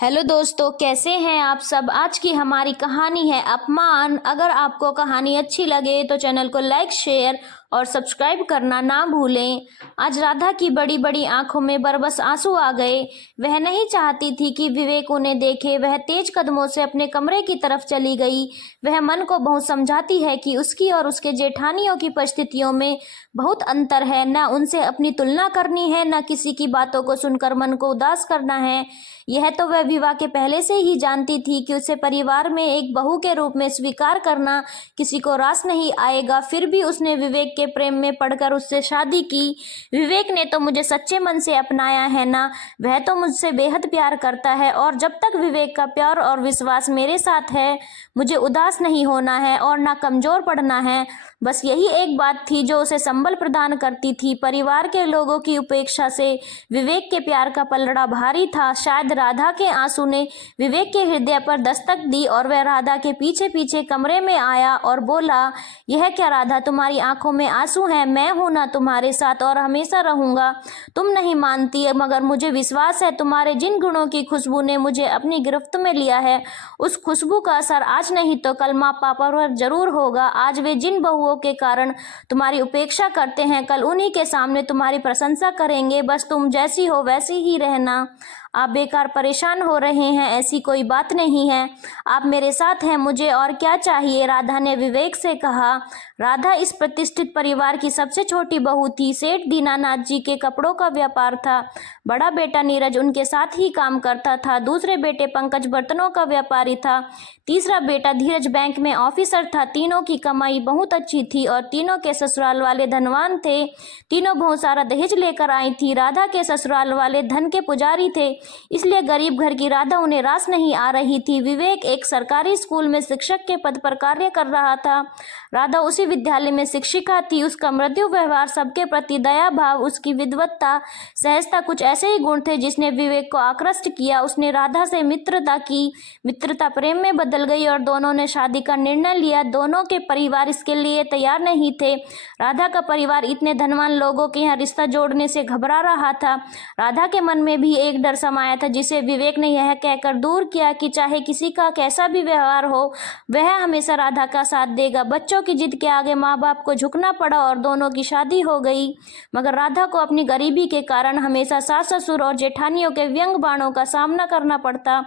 Hello दोस्तों, कैसे हैं आप सब। आज की हमारी कहानी है अपमान। अगर आपको कहानी अच्छी लगे तो चैनल को लाइक, शेयर और सब्सक्राइब करना ना भूलें। आज राधा की बड़ी बड़ी आंखों में बरबस आंसू आ गए। वह नहीं चाहती थी कि विवेक उन्हें देखे। वह तेज कदमों से अपने कमरे की तरफ चली गई। वह मन को बहुत समझाती है कि उसकी और उसके जेठानियों की परिस्थितियों में बहुत अंतर है। न उनसे अपनी तुलना करनी है, न किसी की बातों को सुनकर मन को उदास करना है। यह तो वह विवाह के पहले से ही जानती थी कि उसे परिवार में एक बहू के रूप में स्वीकार करना किसी को रास नहीं आएगा। फिर भी उसने विवेक के प्रेम में पड़कर उससे शादी की। विवेक ने तो मुझे सच्चे मन से अपनाया है ना, वह तो मुझसे बेहद प्यार करता है और जब तक विवेक का प्यार और विश्वास मेरे साथ है, मुझे उदास नहीं होना है और ना कमजोर पड़ना है। बस यही एक बात थी जो उसे संबल प्रदान करती थी। परिवार के लोगों की उपेक्षा से विवेक के प्यार का पलड़ा भारी था। शायद राधा के आंसू ने विवेक के हृदय पर दस्तक दी और वह राधा के पीछे पीछे कमरे में आया और बोला, यह क्या राधा, तुम्हारी आंखों में आंसू हैं? मैं हूं ना तुम्हारे साथ और हमेशा रहूंगा। तुम नहीं मानती, मगर मुझे विश्वास है तुम्हारे जिन गुणों की खुशबू ने मुझे अपनी गिरफ्त में लिया है, उस खुशबू का असर आज नहीं तो कल माँ पापा पर जरूर होगा। आज वे जिन बहुओं के कारण तुम्हारी उपेक्षा करते हैं, कल उन्हीं के सामने तुम्हारी प्रशंसा करेंगे। बस तुम जैसी हो वैसी ही रहना। आप बेकार परेशान हो रहे हैं, ऐसी कोई बात नहीं है। आप मेरे साथ हैं, मुझे और क्या चाहिए? राधा ने विवेक से कहा। राधा इस प्रतिष्ठित परिवार की सबसे छोटी बहू थी। सेठ दीनानाथ जी के कपड़ों का व्यापार था। बड़ा बेटा नीरज उनके साथ ही काम करता था। दूसरे बेटे पंकज बर्तनों का व्यापारी था। तीसरा बेटा धीरज बैंक में ऑफिसर था। तीनों की कमाई बहुत अच्छी थी और तीनों के ससुराल वाले धनवान थे। तीनों बहुत सारा दहेज लेकर आई थी। राधा के ससुराल वाले धन के पुजारी थे, इसलिए गरीब घर की राधा उन्हें रास नहीं आ रही थी। विवेक एक सरकारी स्कूल में शिक्षक के पद पर कार्य कर रहा था। राधा उसी विद्यालय में शिक्षिका थी। उसका मृदु व्यवहार, सबके प्रति दया भाव, उसकी विद्वत्ता, सहजता, कुछ ऐसे ही गुण थे जिसने विवेक को आकृष्ट किया। उसने राधा से मित्रता की। मित्रता प्रेम में बदल गई और दोनों ने शादी का निर्णय लिया। दोनों के परिवार इसके लिए तैयार नहीं थे। राधा का परिवार इतने धनवान लोगों के यहाँ रिश्ता जोड़ने से घबरा रहा था। राधा के मन में भी एक डर समाया था, जिसे विवेक ने यह कहकर दूर किया कि चाहे किसी का कैसा भी व्यवहार हो, वह हमेशा राधा का साथ देगा। बच्चों की जिद के आगे माँ बाप को झुकना पड़ा और दोनों की शादी हो गई। मगर राधा को अपनी गरीबी के कारण हमेशा सास ससुर और जेठानियों के व्यंग बाणों का सामना करना पड़ता।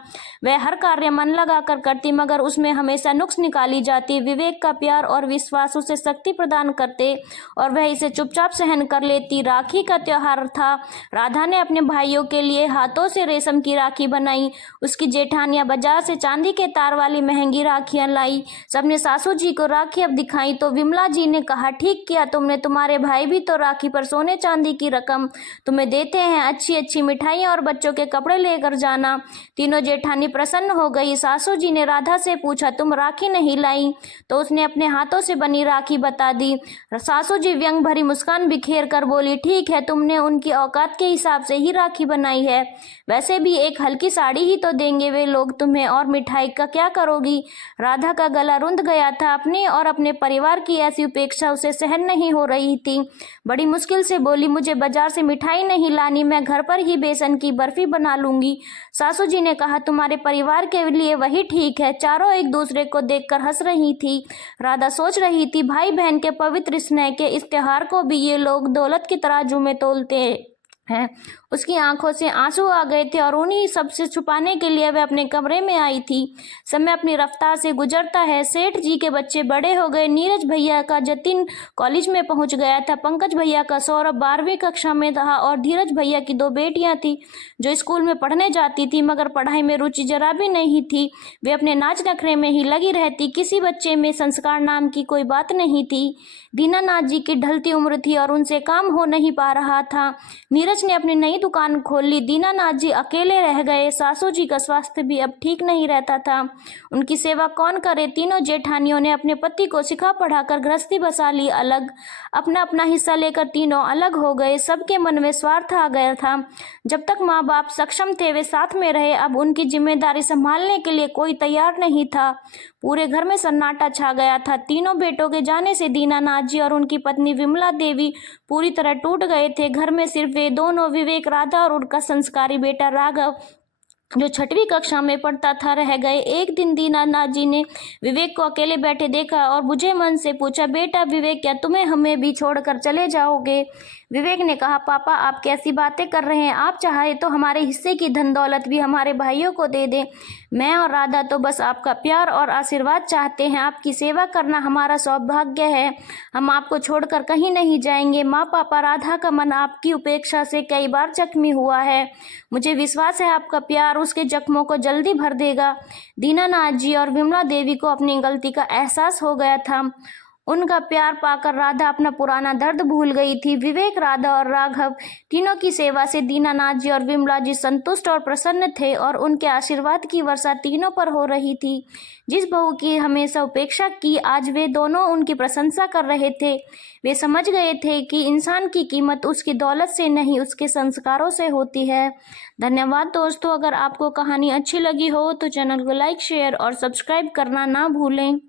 वह हर कार्य मन लगाकर करती, मगर उसमें हमेशा नुक्स निकाली जाती। विवेक का प्यार और विश्वास उसे शक्ति प्रदान करते और वह इसे चुपचाप सहन कर लेती। राखी का त्योहार था। राधा ने अपने भाइयों के लिए हाथों से रेशम की राखी बनाई। उसकी जेठानियां बाजार से चांदी के तार वाली महंगी राखियां लाई। सबने सासू जी को राखी अब दिखाई तो विमला जी ने कहा, ठीक किया तुमने, तुम्हारे भाई भी तो राखी पर सोने चांदी की रकम तुम्हें देते हैं। अच्छी अच्छी मिठाइयां और बच्चों के कपड़े लेकर जाना। तीनों जेठानी प्रसन्न हो गई। सासू जी ने राधा से पूछा, तुम राखी नहीं लाई? तो उसने अपने हाथों से बनी राखी बता दी। सासू जी व्यंग भरी मुस्कान बिखेर कर बोली, ठीक है, तुमने उनकी औकात के हिसाब से ही राखी बनाई है। वैसे भी एक हल्की साड़ी ही तो देंगे वे लोग तुम्हें, और मिठाई का क्या करोगी? राधा का गला रुंध गया था। अपनी और अपने परिवार की ऐसी उपेक्षा उसे सहन नहीं हो रही थी। बड़ी मुश्किल से बोली, मुझे बाजार से मिठाई नहीं लानी, मैं घर पर ही बेसन की बर्फी बना लूंगी। सासू जी ने कहा, तुम्हारे परिवार के लिए वही ठीक है। चारों एक दूसरे को देखकर हंस रही थी। राधा सोच रही थी, भाई बहन के पवित्र स्नेह के इस त्योहार को भी ये लोग दौलत की तराजू में तोलते हैं। उसकी आंखों से आंसू आ गए थे और उन्हीं सबसे छुपाने के लिए वह अपने कमरे में आई थी। समय अपनी रफ्तार से गुजरता है। सेठ जी के बच्चे बड़े हो गए। नीरज भैया का जतिन कॉलेज में पहुंच गया था। पंकज भैया का सौरभ 12वीं कक्षा में था और धीरज भैया की 2 बेटियां थी जो स्कूल में पढ़ने जाती थी, मगर पढ़ाई में रुचि जरा भी नहीं थी। वे अपने नाच नखरे में ही लगी रहती। किसी बच्चे में संस्कार नाम की कोई बात नहीं थी। दीनानाथ जी की ढलती उम्र थी और उनसे काम हो नहीं पा रहा था। नीरज ने अपनी नई दुकान खोल ली। दीनानाथ जी अकेले रह गए। सासू जी का स्वास्थ्य भी अब ठीक नहीं रहता था। उनकी सेवा कौन करे? तीनों जेठानियों ने अपने पति को सिखा पढ़ाकर गृहस्थी बसा ली। अलग अपना अपना हिस्सा लेकर तीनों अलग हो गए। सबके मन में स्वार्थ आ गया था। जब तक माँ बाप सक्षम थे वे साथ में रहे, अब उनकी जिम्मेदारी संभालने के लिए कोई तैयार नहीं था। पूरे घर में सन्नाटा छा गया था। तीनों बेटों के जाने से दीनानाथ जी और उनकी पत्नी विमला देवी पूरी तरह टूट गए थे। घर में सिर्फ वे दोनों, विवेक, राधा और उनका संस्कारी बेटा राघव जो 6वीं कक्षा में पढ़ता था रह गए। एक दिन दीनानाथ जी ने विवेक को अकेले बैठे देखा और बुझे मन से पूछा, बेटा विवेक, क्या तुम्हें हमें भी छोड़कर चले जाओगे? विवेक ने कहा, पापा आप कैसी बातें कर रहे हैं? आप चाहे तो हमारे हिस्से की धन दौलत भी हमारे भाइयों को दे दें। मैं और राधा तो बस आपका प्यार और आशीर्वाद चाहते हैं। आपकी सेवा करना हमारा सौभाग्य है। हम आपको छोड़कर कहीं नहीं जाएंगे। माँ, पापा, राधा का मन आपकी उपेक्षा से कई बार जख्मी हुआ है। मुझे विश्वास है आपका प्यार उसके जख्मों को जल्दी भर देगा। दीनानाथ जी और विमला देवी को अपनी गलती का एहसास हो गया था। उनका प्यार पाकर राधा अपना पुराना दर्द भूल गई थी। विवेक, राधा और राघव तीनों की सेवा से दीनानाथ जी और विमला जी संतुष्ट और प्रसन्न थे और उनके आशीर्वाद की वर्षा तीनों पर हो रही थी। जिस बहू की हमेशा उपेक्षा की, आज वे दोनों उनकी प्रशंसा कर रहे थे। वे समझ गए थे कि इंसान की कीमत उसकी दौलत से नहीं, उसके संस्कारों से होती है। धन्यवाद दोस्तों। अगर आपको कहानी अच्छी लगी हो तो चैनल को लाइक, शेयर और सब्सक्राइब करना ना भूलें।